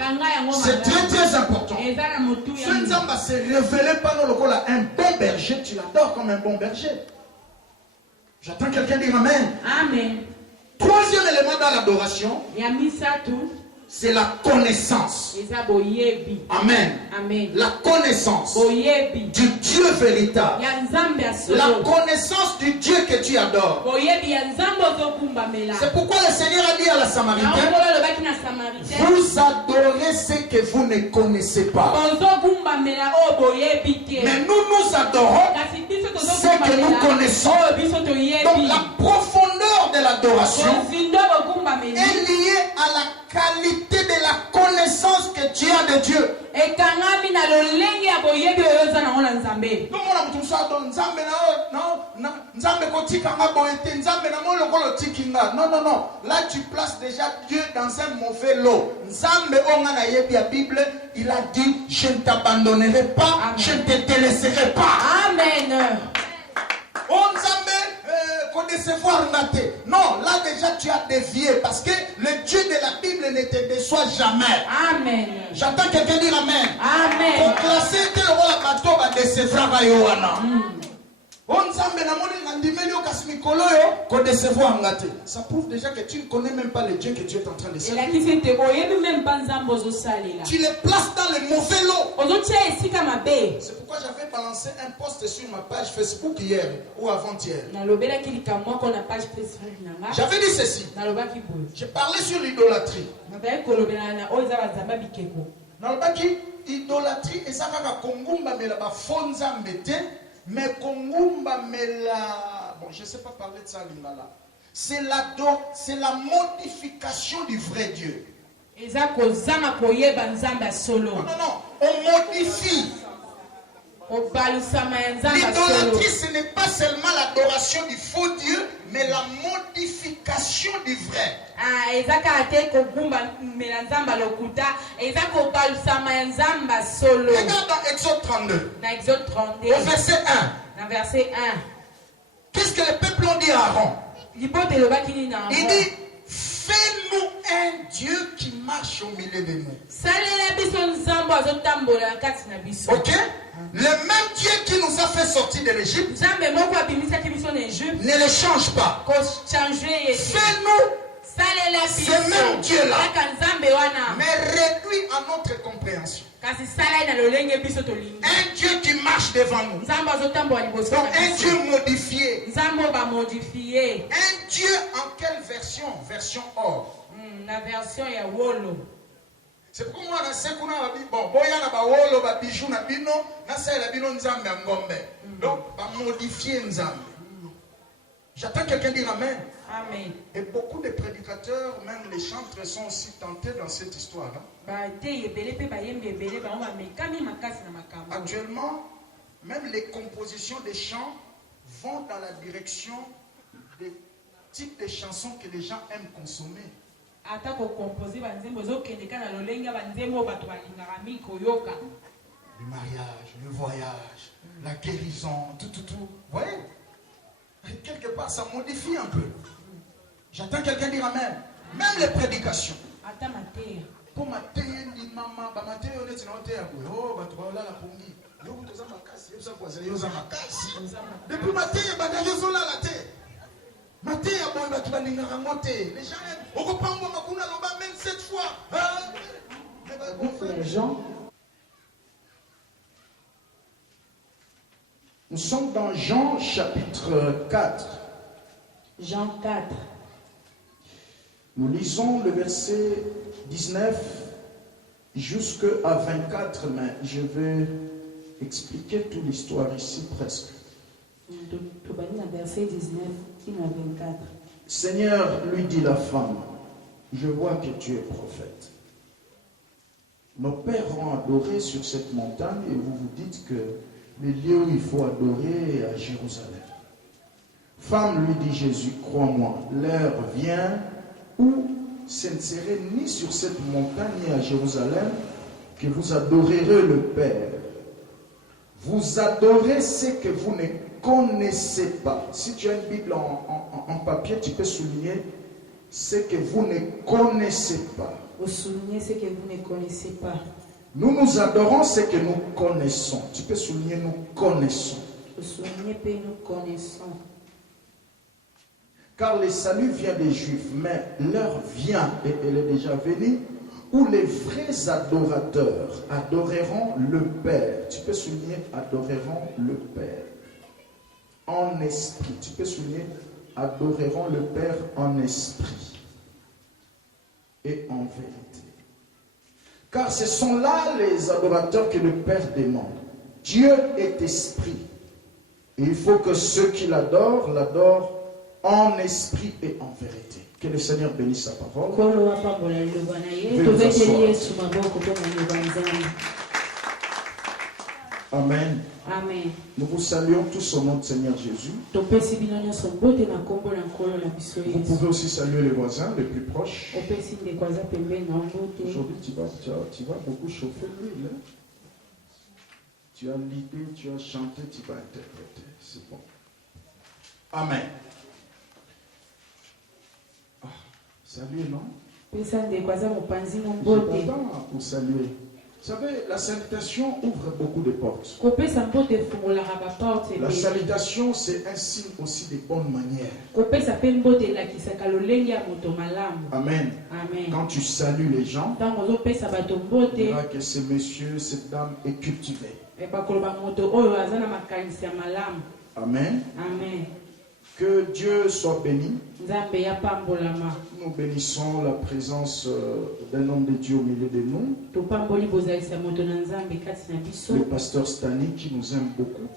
C'est très très important. Ce Nzamba se révélé par nous un bon berger, tu l'adores comme un bon berger. J'attends quelqu'un dire Amen. Amen. Troisième élément dans l'adoration, c'est la connaissance. Amen. Amen. La connaissance du Dieu véritable. La connaissance du Dieu que tu adores. C'est pourquoi le Seigneur a dit à la Samaritaine, vous adorez ce que vous ne connaissez pas. Mais nous adorons ce que nous connaissons. Donc la profondeur de l'adoration est liée à la qualité de la connaissance que tu as de Dieu. Non. Là, tu places déjà Dieu dans un mauvais lot. Il a dit, je ne t'abandonnerai pas, je ne te délaisserai pas. Amen. Non, là déjà tu as dévié parce que le Dieu de la Bible ne te déçoit jamais. Amen. J'entends quelqu'un dire Amen. Amen. Pour classer tel roi bateau va décevoir Yohana. Ça prouve déjà que tu ne connais même pas le Dieu que tu es en train de servir. Tu les places dans le mauvais lot. C'est pourquoi j'avais balancé un post sur ma page Facebook hier ou avant-hier. J'avais dit ceci. Je parlais sur l'idolâtrie. Idolâtrie et ça va kongumba mela ba fonza mbete. Mais Kongumba Mela, bon, je ne sais pas parler de ça, Lingala. C'est la modification du vrai Dieu. Non, on modifie. L'idolâtrie, ce n'est pas seulement l'adoration du faux Dieu, mais la modification du vrai. Regarde dans Exode 32. Au verset 1. Qu'est-ce que le peuple ont dit à Aaron? Il dit, fais-nous un Dieu qui marche au milieu de nous. Ok? Le même Dieu qui nous a fait sortir de l'Égypte ne le change pas. Fais-nous ce même Dieu-là, mais réduit à notre compréhension. Un Dieu qui marche devant nous. Donc un Dieu modifié. Un Dieu en quelle version? Version or. La version est Wolo. C'est pourquoi moi, je sais qu'on a dit, bon, boya na ba wolo, ba bijou na bino, na sa la bino nzambe ngombe. Donc, ba modifier nzambe. J'attends quelqu'un dire Amen. Amen. Et beaucoup de prédicateurs, même les chantres, sont aussi tentés dans cette histoire. Actuellement, même les compositions des chants vont dans la direction des types de chansons que les gens aiment consommer. Le mariage, le voyage, la guérison, tout. Vous voyez? Quelque part, ça modifie un peu. J'attends quelqu'un dire Amen. Même les prédications. Pour ma maman, depuis ma les gens on reprend même cette fois. Jean. Nous sommes dans Jean chapitre 4. Jean 4. Nous lisons le verset 19 jusqu'à 24, mais je vais expliquer toute l'histoire ici presque. Verset 19 à 24. Seigneur, lui dit la femme, je vois que tu es prophète. Nos pères ont adoré sur cette montagne et vous vous dites que le lieu où il faut adorer est à Jérusalem. Femme, lui dit Jésus, crois-moi, l'heure vient où ce ne serait ni sur cette montagne ni à Jérusalem que vous adorerez le Père. Vous adorez ce que vous ne connaissez pas. Si tu as une Bible en papier, tu peux souligner ce que vous ne connaissez pas. Vous soulignez ce que vous ne connaissez pas. Nous adorons ce que nous connaissons. Tu peux souligner nous connaissons. Vous soulignez que nous connaissons. Car le salut vient des Juifs, mais l'heure vient, et elle est déjà venue, où les vrais adorateurs adoreront le Père. Tu peux souligner adoreront le Père en esprit. Tu peux souligner adoreront le Père en esprit et en vérité. Car ce sont là les adorateurs que le Père demande. Dieu est esprit. Et il faut que ceux qui l'adorent, l'adorent en esprit et en vérité. Que le Seigneur bénisse sa parole. Amen. Amen. Nous vous saluons tous au nom du Seigneur Jésus. Vous pouvez aussi saluer les voisins les plus proches. Aujourd'hui, tu vas beaucoup chauffer l'huile. Tu as l'idée, tu as chanté, tu vas interpréter. C'est bon. Amen. Ah, saluer, non? J'ai pas pour saluer. Vous savez, la salutation ouvre beaucoup de portes. La salutation, c'est un signe aussi de bonnes manières. Amen. Amen. Quand tu salues les gens, tu diras que ce monsieur, cette dame est cultivé. Amen. Amen. Que Dieu soit béni. Nous bénissons la présence d'un homme de Dieu au milieu de nous. Le pasteur Stani qui nous aime beaucoup.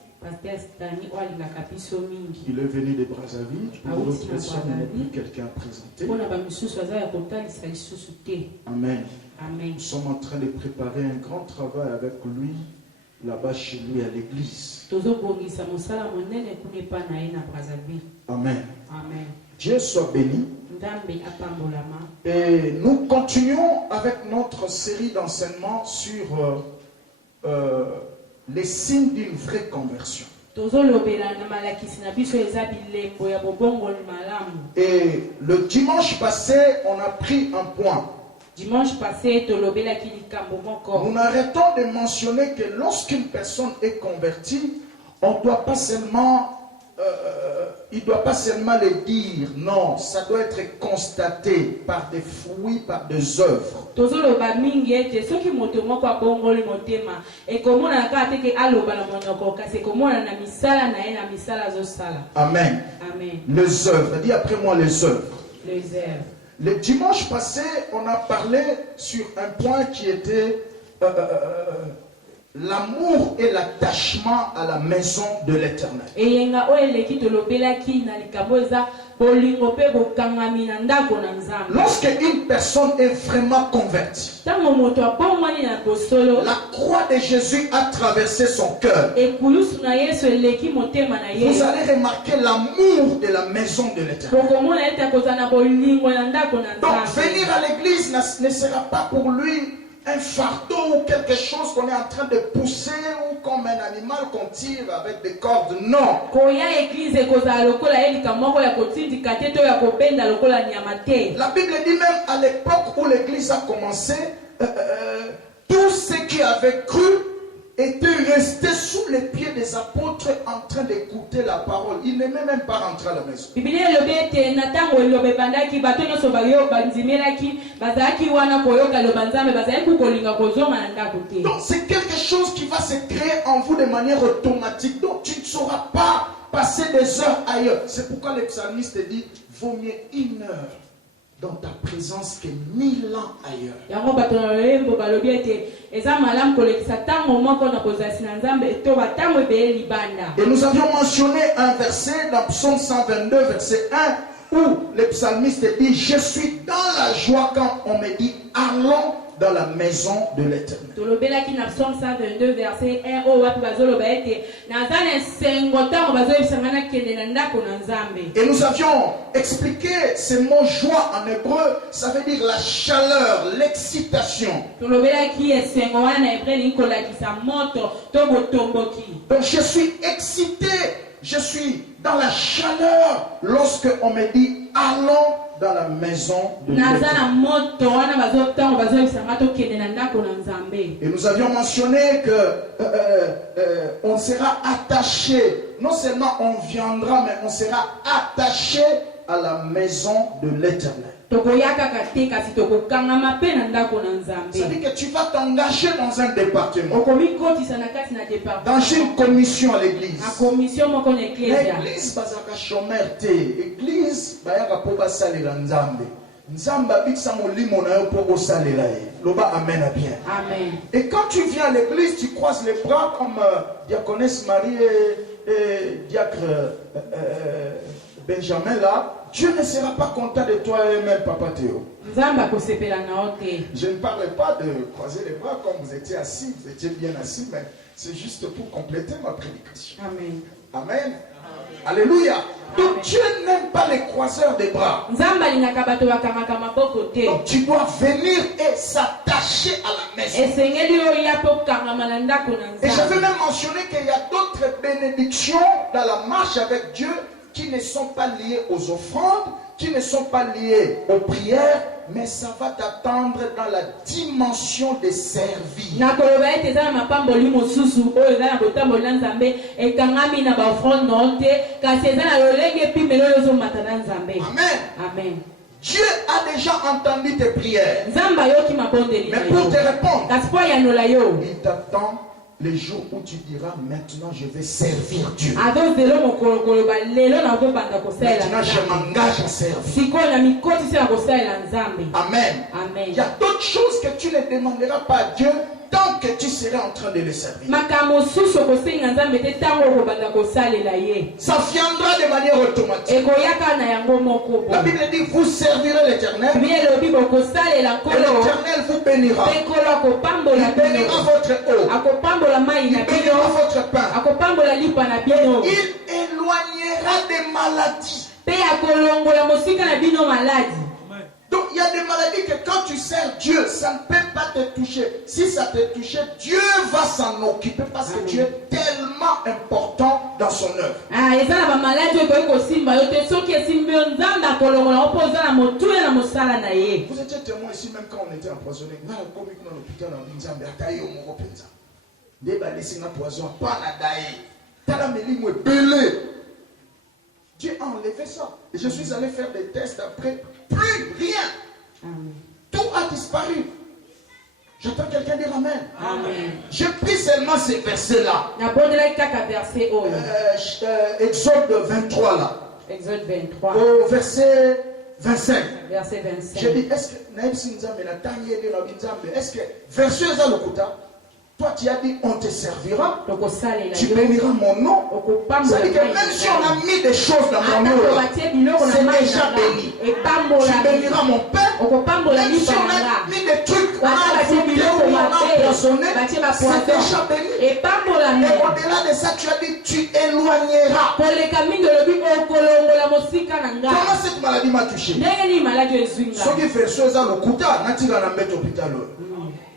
Il est venu de Brazzaville. Pour d'autres personnes, il n'y a plus quelqu'un à présenter. Amen. Amen. Nous sommes en train de préparer un grand travail avec lui là-bas chez lui à l'église. Amen. Amen. Dieu soit béni. Et nous continuons avec notre série d'enseignements sur les signes d'une vraie conversion. Et le dimanche passé, on a pris un point. Dimanche passé, nous n'arrêtons de mentionner que lorsqu'une personne est convertie, on ne doit pas seulement il ne doit pas seulement le dire, non, ça doit être constaté par des fruits, par des œuvres. Amen. Amen. Les œuvres, dis après moi les œuvres. Les œuvres. Le dimanche passé, on a parlé sur un point qui était l'amour et l'attachement à la maison de l'Éternel. Lorsque une personne est vraiment convertie, la croix de Jésus a traversé son cœur. Vous allez remarquer l'amour de la maison de l'Éternel. Donc venir à l'église ne sera pas pour lui un fardeau ou quelque chose qu'on est en train de pousser ou comme un animal qu'on tire avec des cordes. Non. La Bible dit même à l'époque où l'église a commencé, tous ceux qui avaient cru étaient restés sous les pieds des apôtres en train d'écouter la parole. Ils n'aimaient même pas rentrer à la maison. Donc c'est quelque chose qui va se créer en vous de manière automatique. Donc tu ne sauras pas passer des heures ailleurs. C'est pourquoi le psalmiste dit, vaut mieux 1 heure dans ta présence que 1000 ans ailleurs. Et nous avions mentionné un verset dans Psaume 122, verset 1, où le psalmiste dit, je suis dans la joie quand on me dit, allons dans la maison de l'Éternel. Et nous avions expliqué ce mot joie en hébreu, ça veut dire la chaleur, l'excitation. Donc je suis excité, je suis dans la chaleur lorsque on me dit allons dans la maison de l'Éternel. Et nous avions mentionné que on sera attaché, non seulement on viendra, mais on sera attaché à la maison de l'Éternel. Ça veut dire que tu vas t'engager dans un département, dans une commission à l'église. L'église bazaka chômeur te, l'église bayaka po basalela nzambe. Nzamba bikisa molimo na yo po osalela ye. Loba amen à bien. Amen. Et quand tu viens à l'église, tu croises les bras comme diaconesse Marie et diacre Benjamin là. Dieu ne sera pas content de toi et même Papa Théo. Je ne parle pas de croiser les bras comme vous étiez assis, vous étiez bien assis, mais c'est juste pour compléter ma prédication. Amen. Amen. Alléluia. Donc Dieu n'aime pas les croiseurs des bras. Donc tu dois venir et s'attacher à la maison. Et je veux même mentionner qu'il y a d'autres bénédictions dans la marche avec Dieu qui ne sont pas liées aux offrandes, qui ne sont pas liées aux prières, mais ça va t'attendre dans la dimension des servis. Amen. Amen. Dieu a déjà entendu tes prières. Mais pour te répondre, il t'attend les jours où tu diras maintenant je vais servir Dieu. Maintenant je m'engage à servir. Amen. Amen. Il y a d'autres choses que tu ne demanderas pas à Dieu tant que tu seras en train de le servir. Ça viendra de manière automatique. La Bible dit vous servirez l'Éternel et l'Éternel vous bénira. Il bénira votre eau. Il bénira votre pain. Il éloignera des maladies. Donc il y a des maladies que quand tu sers Dieu, ça ne peut pas te toucher. Si ça te touche, Dieu va s'en occuper parce que tu es tellement important dans son œuvre. Vous étiez témoin ici même quand on était empoisonné. Dieu a enlevé ça. Et je suis allé faire des tests après. Plus rien. Amen. Tout a disparu. J'entends quelqu'un dire Amen. Amen. J'ai pris seulement ces versets-là. Exode 23 là. Exode 23. Au verset 25. Verset 25. J'ai dit, est-ce que verset toi tu as dit on te servira, tu béniras mon nom. Ça veut dire que même si on a mis des choses dans mon nom, c'est déjà béni. Tu béniras mon père. Même si on a mis des trucs, on a empoisonné, c'est déjà béni. Et au-delà de ça, tu as dit tu éloigneras. Comment cette maladie m'a touché? Ce qui fait chose à l'okuta, n'a-t-il pas mettre hôpital?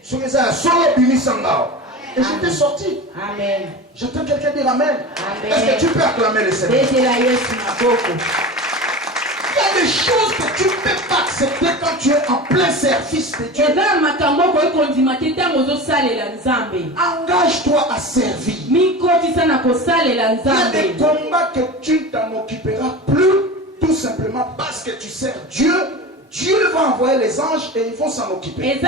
Et j'étais sorti. Amen. J'entends quelqu'un dire Amen. Amen. Est-ce que tu peux acclamer le Seigneur? Il y a des choses que tu ne peux pas accepter quand tu es en plein service de Dieu. Engage-toi à servir. Il y a des combats que tu t'en occuperas plus, tout simplement parce que tu sers Dieu. Dieu va envoyer les anges et ils vont s'en occuper.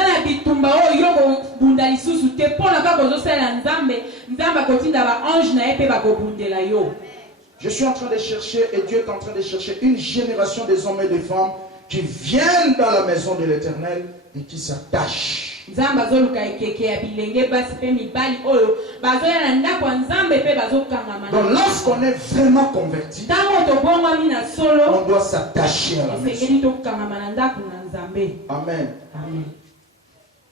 Je suis en train de chercher, et Dieu est en train de chercher une génération des hommes et des femmes qui viennent dans la maison de l'Éternel et qui s'attachent. Donc lorsqu'on est vraiment converti, on doit s'attacher à la maison. Amen.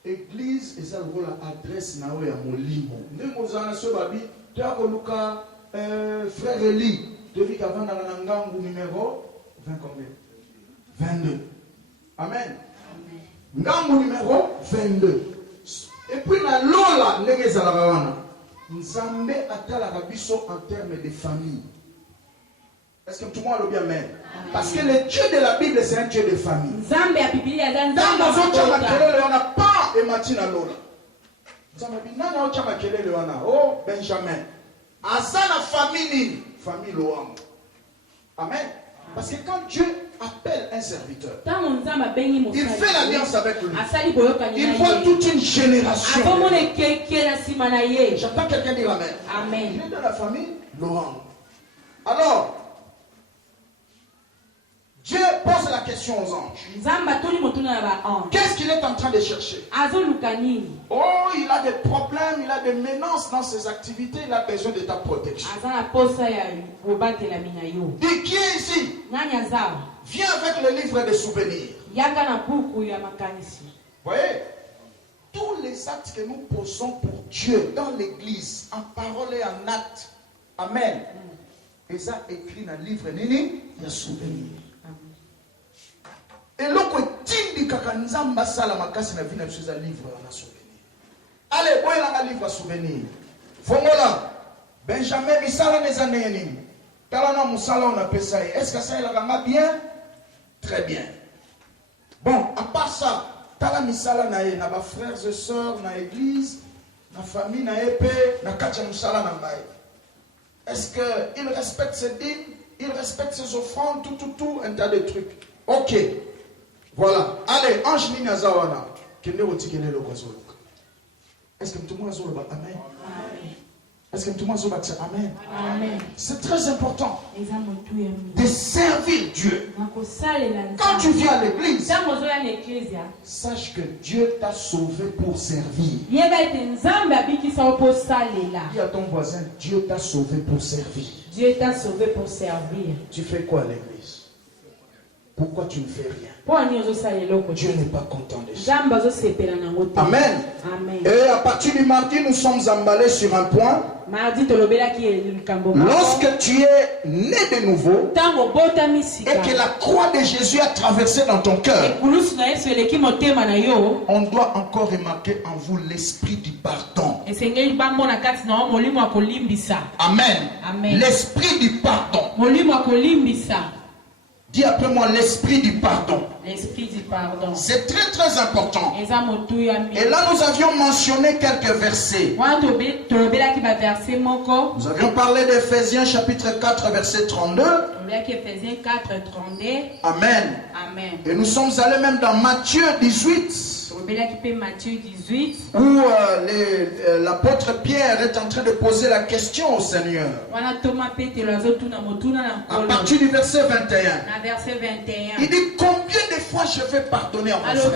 Église et ça le rôle adresse nawe ya molimo. Ndemozana so babi takoluka frère Eli depuis qu'avant dans la ngangu numéro 20 combien 22. Amen. Ngangu numéro 22. Et puis na lola ndenge ezalaka wana. Nzambe atalaka biso en termes de famille. Est-ce que tout le monde a bien amen? Parce que le Dieu de la Bible, c'est un Dieu de famille. Dans nos autres, on n'a pas et Matina Lola. Oh, Benjamin. Asana famille, famille Loam. Amen. Parce que quand Dieu appelle un serviteur, il fait l'alliance avec lui. Il voit toute une génération. J'entends quelqu'un dire amen. Amen. Il est dans la famille Loam. Alors, Dieu pose la question aux anges. Qu'est-ce qu'il est en train de chercher? Oh, il a des problèmes, il a des menaces dans ses activités, il a besoin de ta protection. Dis qui est ici? Viens avec le livre des souvenirs. Voyez, tous les actes que nous posons pour Dieu dans l'église, en parole et en acte, amen. Et ça écrit dans le livre des souvenirs. Et l'autre tindi kakanzamba sala makasi na vina biso za livre na souvenir. Allez, boy la livre souvenir. Fongola Benjamin misala nezane nini? Tala na musala on appelle ça. Est-ce que ça il a bien? Très bien. Bon, à part ça, tala misala na ye na ba frères et sœurs na église, na famille na épée, na kacha musala na mbaye. Est-ce que il respecte ses dîmes, il respecte ses offrandes, tout un tas de trucs. OK. Voilà. Allez, ange Nina Zawana. Est-ce que tout le monde a amen? Est-ce que tout le monde a amen? Amen. C'est très important de servir Dieu. Quand tu viens à l'église, sache que Dieu t'a sauvé pour servir. Dis à ton voisin, Dieu t'a sauvé pour servir. Dieu t'a sauvé pour servir. Tu fais quoi à l'église? Pourquoi tu ne fais rien? Dieu n'est pas content de ça. Amen. Et à partir du mardi, nous sommes emballés sur un point. Lorsque tu es né de nouveau et que la croix de Jésus a traversé dans ton cœur, on doit encore remarquer en vous l'esprit du pardon. Amen. L'esprit du pardon. Dis après moi l'esprit du pardon. L'esprit du pardon. C'est très très important. Et là nous avions mentionné quelques versets. Nous avions parlé d'Éphésiens chapitre 4 verset 32. Amen. Et nous sommes allés même dans Matthieu 18. Où l'apôtre Pierre est en train de poser la question au Seigneur. À partir du verset 21. Il dit combien de fois je vais pardonner à mon frère?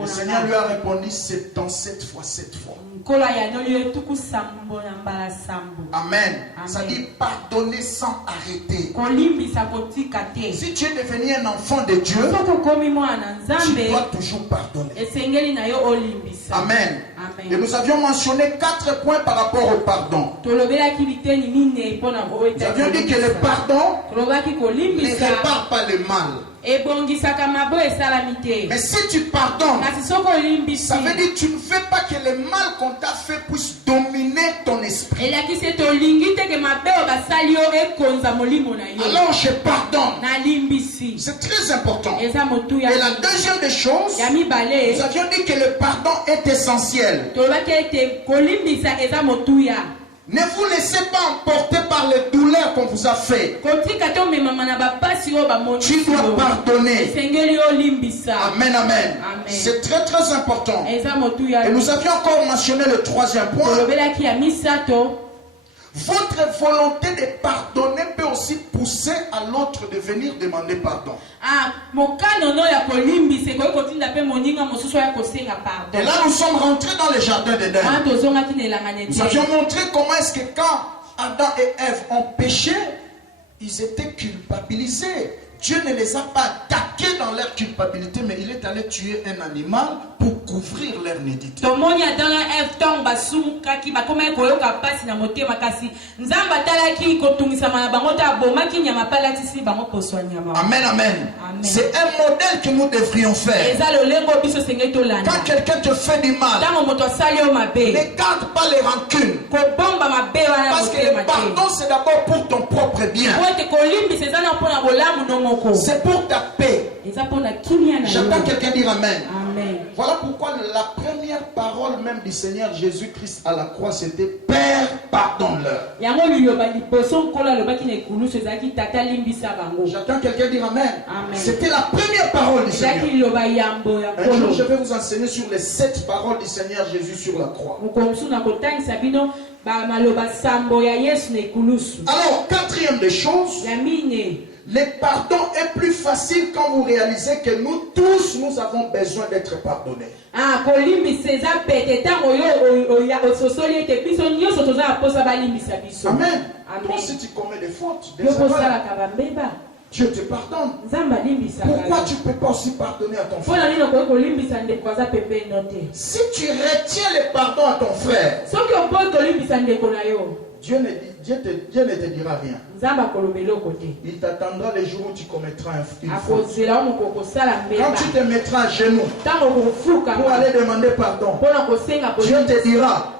Le Seigneur lui a répondu 77 fois 7 fois. Amen. Ça dit pardonner sans arrêter. Si tu es devenu un enfant de Dieu, tu dois toujours pardonner. Amen. Et nous avions mentionné 4 points par rapport au pardon. Nous avions dit que le pardon ne répare pas le mal. Mais si tu pardonnes, ça veut dire que tu ne fais pas que le mal qu'on t'a fait puisse dominer ton esprit. Alors je pardonne. C'est très important. Et la deuxième des choses, nous avions dit que le pardon est essentiel. Ne vous laissez pas emporter par les douleurs qu'on vous a fait. Tu dois pardonner. Amen, amen. C'est très très important. Et nous avions encore mentionné le troisième point. Votre volonté de pardonner peut aussi pousser à l'autre de venir demander pardon. Et là, nous sommes rentrés dans le jardin d'Éden. Nous avions montré comment est-ce que quand Adam et Ève ont péché, ils étaient culpabilisés. Dieu ne les a pas attaqués dans leur culpabilité, mais il est allé tuer un animal pour couvrir leur nudité. Amen, amen. C'est un modèle que nous devrions faire. Quand quelqu'un te fait du mal, ne garde pas les rancunes. Parce que le pardon, c'est d'abord pour ton propre bien. C'est pour ta paix. J'entends quelqu'un dire amen. Voilà pourquoi la première parole même du Seigneur Jésus-Christ à la croix, c'était Père, pardonne-leur. J'entends quelqu'un dire amen. C'était la première parole du Seigneur. Un jour, je vais vous enseigner sur les 7 paroles du Seigneur Jésus sur la croix. Alors, quatrième des choses, le pardon est plus facile quand vous réalisez que nous tous, nous avons besoin d'être pardonnés. Amen. Toi, si tu commets des fautes, Dieu te pardonne. Pourquoi tu ne peux pas aussi pardonner à ton frère? Si tu retiens le pardon à ton frère, Dieu ne te dira rien. Il t'attendra les jours où tu commettras une faute. Quand tu te mettras à genoux pour aller demander pardon, Dieu te dira: